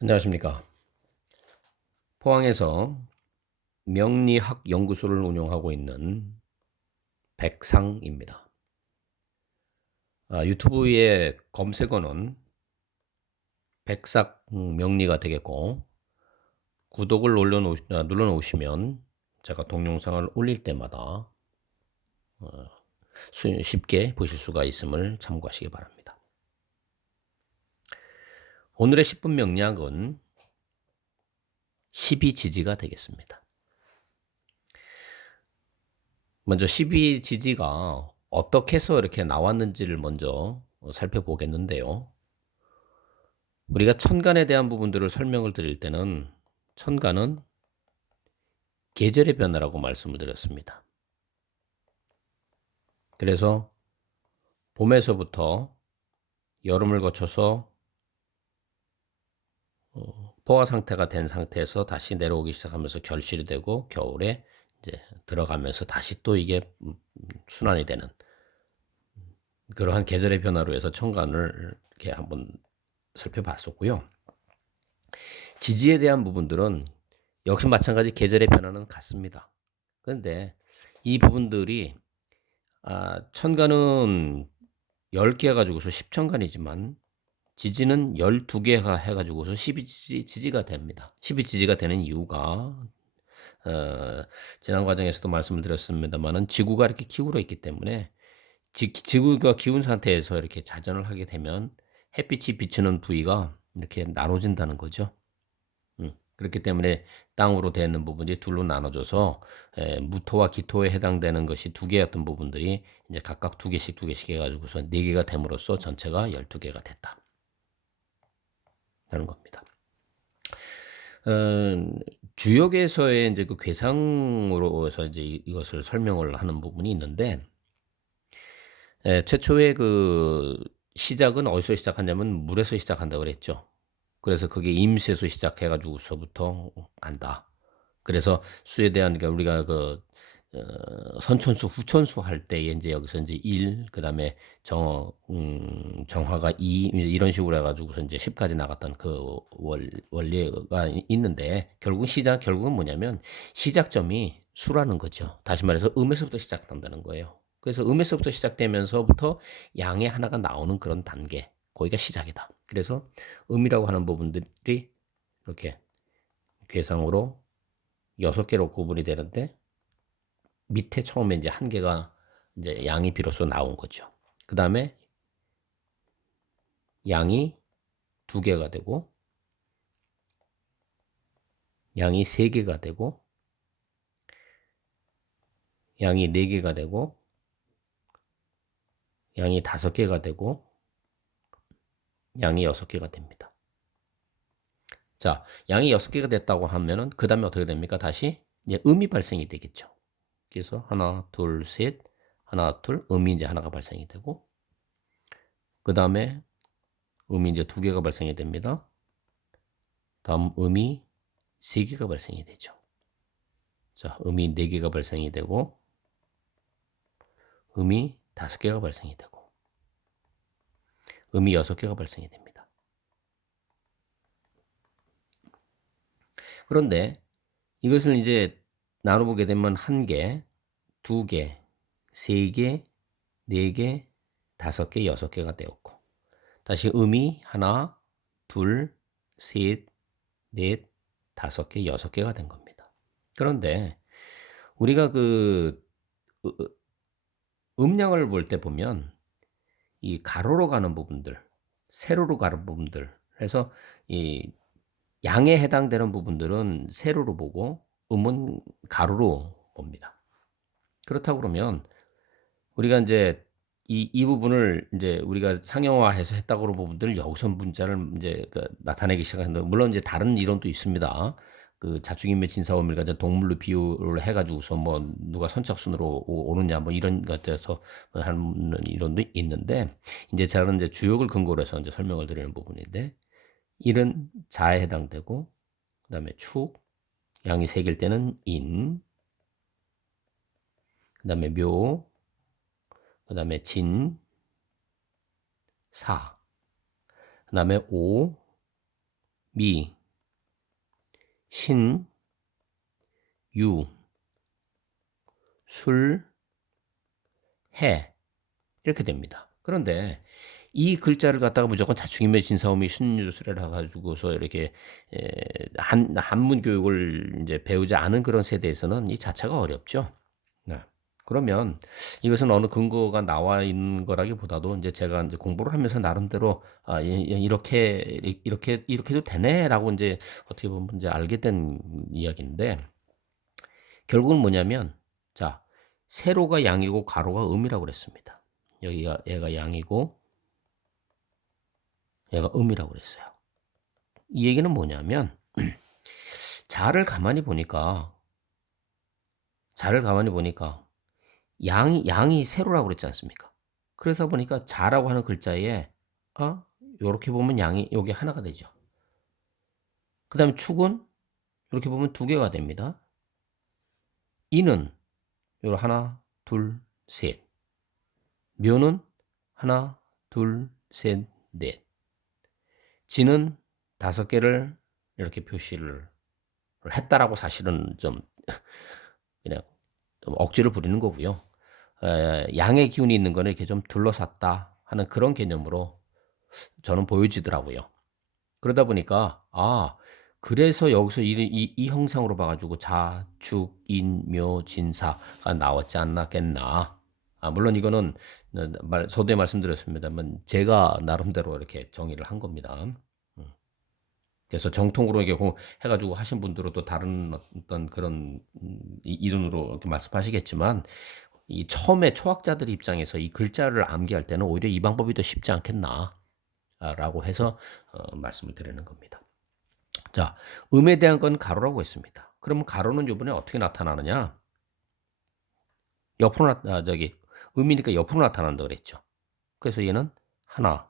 안녕하십니까. 포항에서 명리학 연구소를 운영하고 있는 백상입니다. 유튜브의 검색어는 백삭 명리가 되겠고, 구독을 눌러놓으시면 제가 동영상을 올릴 때마다 쉽게 보실 수가 있음을 참고하시기 바랍니다. 오늘의 10분 명리학은 12지지가 되겠습니다. 먼저 12지지가 어떻게 해서 이렇게 나왔는지를 먼저 살펴보겠는데요. 우리가 천간에 대한 부분들을 설명을 드릴 때는 천간은 계절의 변화라고 말씀을 드렸습니다. 그래서 봄에서부터 여름을 거쳐서 포화 상태가 된 상태에서 다시 내려오기 시작하면서 결실이 되고 겨울에 이제 들어가면서 다시 또 이게 순환이 되는 그러한 계절의 변화로 해서 천간을 이렇게 한번 살펴봤었고요. 지지에 대한 부분들은 역시 마찬가지 계절의 변화는 같습니다. 그런데 이 부분들이 천간은 10개 해가지고서 10천간이지만 지지는 12개가 해가지고서 12지지가 됩니다. 12지지가 되는 이유가 지난 과정에서도 말씀을 드렸습니다만은 지구가 이렇게 기울어 있기 때문에 지구가 기운 상태에서 이렇게 자전을 하게 되면 햇빛이 비추는 부위가 이렇게 나눠진다는 거죠. 그렇기 때문에 땅으로 되는 부분이 둘로 나눠져서 무토와 기토에 해당되는 것이 두 개였던 부분들이 이제 각각 두 개씩 해가지고서 네 개가 됨으로써 전체가 12개가 됐다. 라는 겁니다. 주역에서의 이제 그 괴상으로서 이제 이것을 설명을 하는 부분이 있는데, 최초의 그 시작은 어디서 시작하냐면 물에서 시작한다고 그랬죠. 그래서 그게 임수에서 시작해가지고서부터 간다. 그래서 수에 대한 그러니까 우리가 그 선천수, 후천수 할 때에 이제 여기서 이제 1, 그다음에 정화가 2 이런 식으로 해가지고서 이제 10까지 나갔던 그 원리가 있는데 결국은 뭐냐면 시작점이 수라는 거죠. 다시 말해서 음에서부터 시작한다는 거예요. 그래서 음에서부터 시작되면서부터 양의 하나가 나오는 그런 단계, 거기가 시작이다. 그래서 음이라고 하는 부분들이 이렇게 괴상으로 6개로 구분이 되는데 밑에 처음에 이제 한 개가 이제 양이 비로소 나온 거죠. 그 다음에 양이 2개가 되고 양이 3개가 되고 양이 4개가 되고 양이 5개가 되고 양이 6개가 됩니다. 자, 양이 6개가 됐다고 하면은 그 다음에 어떻게 됩니까? 다시 이제 음이 발생이 되겠죠. 그래서 하나, 둘, 셋, 하나, 둘, 음이 이제 하나가 발생이 되고 그 다음에 음이 이제 2개가 발생이 됩니다. 다음 음이 3개가 발생이 되죠. 자, 음이 4개가 발생이 되고 음이 5개가 발생이 되고 음이 6개가 발생이 됩니다. 그런데 이것을 이제 나눠보게 되면 1개, 2개, 3개, 4개, 5개, 6개가 되었고 다시 음이 하나, 둘, 셋, 넷, 5개, 6개가 된 겁니다. 그런데 우리가 그 음량을 볼 때 보면 이 가로로 가는 부분들, 세로로 가는 부분들, 그래서 이 양에 해당되는 부분들은 세로로 보고 음은 가로로 봅니다. 그렇다고 그러면 우리가 이제 이 부분을 이제 우리가 상형화해서 했다고 그런 부분들을 여기서 문자를 이제 나타내기 시작했는데 물론 이제 다른 이론도 있습니다. 그 자축인묘 진사오밀과 이제 동물로 비유를 해가지고서 뭐 누가 선착순으로 오느냐 뭐 이런 것에서 하는 이론도 있는데 이제 저는 이제 주역을 근거로 해서 이제 설명을 드리는 부분인데 일은 자에 해당되고 그다음에 축 양이 3개일 때는 인 그다음에 묘 그다음에 진 사 그다음에 오 미, 신, 유, 술, 해 이렇게 됩니다. 그런데 이 글자를 갖다가 무조건 자축인묘 진사오미 신유술이라 해가지고서 이렇게 한문 교육을 이제 배우지 않은 그런 세대에서는 이 자체가 어렵죠. 네. 그러면 이것은 어느 근거가 나와 있는 거라기보다도 이제 제가 이제 공부를 하면서 나름대로 이렇게도 되네라고 이제 어떻게 보면 이제 알게 된 이야기인데 결국은 뭐냐면 자 세로가 양이고 가로가 음이라고 그랬습니다. 여기가 얘가 양이고 얘가 음이라고 그랬어요. 이 얘기는 뭐냐면 자를 가만히 보니까 양이 세로라고 그랬지 않습니까? 그래서 보니까 자라고 하는 글자에 요렇게 보면 양이 여기 하나가 되죠. 그다음에 축은 이렇게 보면 두 개가 됩니다. 이는 요 하나, 둘, 셋. 묘는 하나, 둘, 셋, 넷. 지는 다섯 개를 이렇게 표시를 했다라고 사실은 좀 그냥 좀 억지를 부리는 거고요. 양의 기운이 있는 거는 이렇게 좀 둘러쌌다 하는 그런 개념으로 저는 보여지더라고요. 그러다 보니까 그래서 여기서 이 형상으로 봐가지고 자, 축, 인, 묘, 진사가 나왔지 않았겠나. 물론 이거는 서두에 말씀드렸습니다만 제가 나름대로 이렇게 정의를 한 겁니다. 그래서 정통으로 이게 해가지고 하신 분들은 또 다른 어떤 그런 이론으로 이렇게 말씀하시겠지만 이 처음에 초학자들 입장에서 이 글자를 암기할 때는 오히려 이 방법이 더 쉽지 않겠나라고 해서 말씀을 드리는 겁니다. 자, 음에 대한 건 가로라고 했습니다. 그러면 가로는 이번에 어떻게 나타나느냐? 옆으로 음이니까 옆으로 나타난다 그랬죠. 그래서 얘는 하나,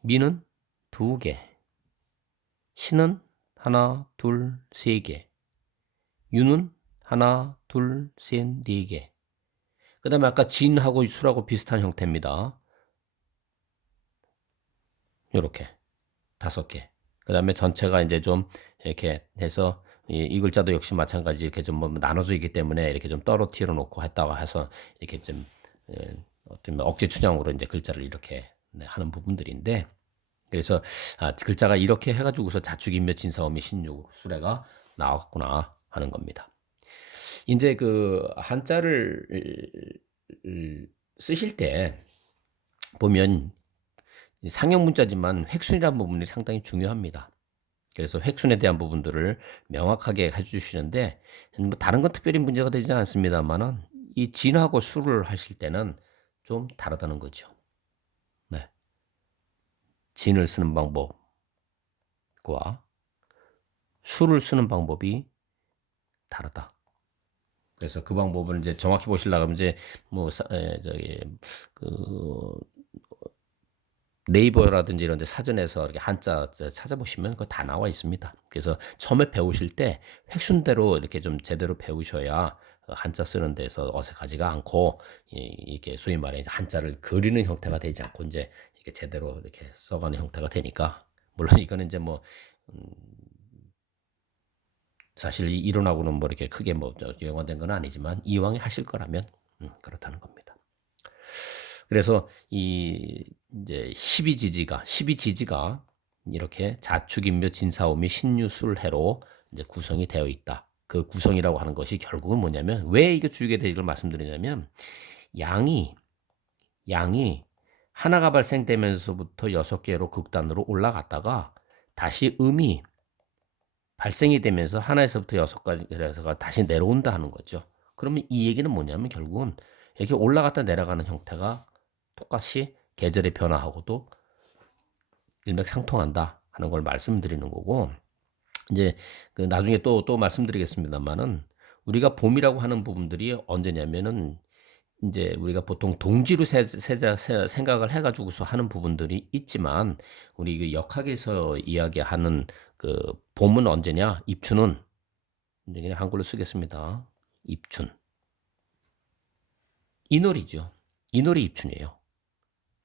미는 두 개, 신은 하나, 둘, 세 개, 유는 하나, 둘, 셋, 네 개. 그 다음에 아까 진하고 수하고 비슷한 형태입니다. 요렇게 다섯 개. 그 다음에 전체가 이제 좀 이렇게 해서 이 글자도 역시 마찬가지 이렇게 좀 나눠져 있기 때문에 이렇게 좀 떨어뜨려 놓고 했다가 해서 이렇게 좀 어떤 억지 춘향으로 이제 글자를 이렇게 하는 부분들인데 그래서 글자가 이렇게 해가지고서 자축인묘 진사오미 신유 수레가 나왔구나 하는 겁니다. 이제 그 한자를 쓰실 때 보면 상형 문자지만 획순이라는 부분이 상당히 중요합니다. 그래서 획순에 대한 부분들을 명확하게 해주시는데 뭐 다른 건 특별히 문제가 되지 않습니다만은 이 진하고 수를 하실 때는 좀 다르다는 거죠. 네. 진을 쓰는 방법과 수를 쓰는 방법이 다르다. 그래서 그 방법을 이제 정확히 보시려고 하면 이제 그 네이버라든지 이런 데 사전에서 이렇게 한자 찾아보시면 그거 다 나와 있습니다. 그래서 처음에 배우실 때 획순대로 이렇게 좀 제대로 배우셔야 한자 쓰는 데서 어색하지가 않고 이게 소위 말해 한자를 그리는 형태가 되지 않고 이제 이게 제대로 이렇게 써가는 형태가 되니까 물론 이거는 이제 사실 이 이론하고는 뭐 이렇게 크게 연관된 건 아니지만 이왕에 하실 거라면 그렇다는 겁니다. 그래서 이 이제 12지지가 이렇게 자축인묘 진사오미 신유술해로 이제 구성이 되어 있다. 그 구성이라고 하는 것이 결국은 뭐냐면 왜 이게 주의계대지를 말씀드리냐면 양이 하나가 발생되면서부터 6개로 극단으로 올라갔다가 다시 음이 발생이 되면서 하나에서부터 6가지가 다시 내려온다 하는 거죠. 그러면 이 얘기는 뭐냐면 결국은 이렇게 올라갔다 내려가는 형태가 똑같이 계절의 변화하고도 일맥상통한다 하는 걸 말씀드리는 거고 이제 그 나중에 또 말씀드리겠습니다만은 우리가 봄이라고 하는 부분들이 언제냐면은 이제 우리가 보통 동지로 생각을 해가지고서 하는 부분들이 있지만 우리 그 역학에서 이야기하는 그 봄은 언제냐? 입춘은 이제 그냥 한글로 쓰겠습니다. 입춘. 이놀이죠. 이놀이 입춘이에요.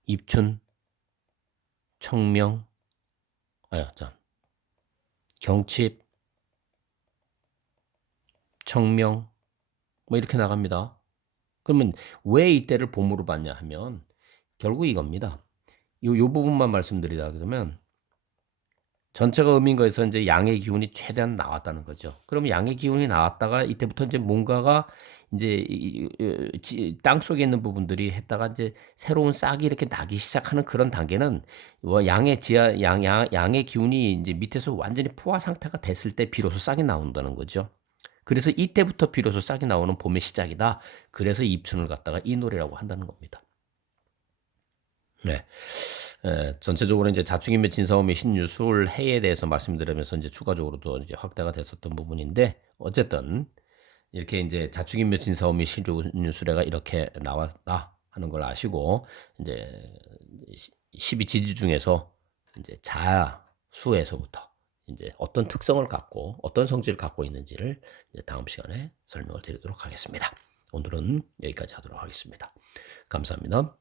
입춘, 청명, 자, 경칩, 청명, 뭐 이렇게 나갑니다. 그러면 왜 이때를 봄으로 봤냐 하면 결국 이겁니다. 요 부분만 말씀드리다 그러면 전체가 음인 거에서 이제 양의 기운이 최대한 나왔다는 거죠. 그러면 양의 기운이 나왔다가 이때부터 이제 뭔가가 이제 땅 속에 있는 부분들이 했다가 이제 새로운 싹이 이렇게 나기 시작하는 그런 단계는 양의 기운이 이제 밑에서 완전히 포화 상태가 됐을 때 비로소 싹이 나온다는 거죠. 그래서 이때부터 비로소 싹이 나오는 봄의 시작이다. 그래서 입춘을 갖다가 이 노래라고 한다는 겁니다. 네. 전체적으로 이제 자축인묘 진사오미 신유술 해에 대해서 말씀드리면서 이제 추가적으로도 이제 확대가 됐었던 부분인데 어쨌든 이렇게 이제 자축인묘 진사오미 신유술해가 이렇게 나왔다 하는 걸 아시고 이제 12지지 중에서 이제 자수에서부터 이제 어떤 특성을 갖고 어떤 성질을 갖고 있는지를 이제 다음 시간에 설명을 드리도록 하겠습니다. 오늘은 여기까지 하도록 하겠습니다. 감사합니다.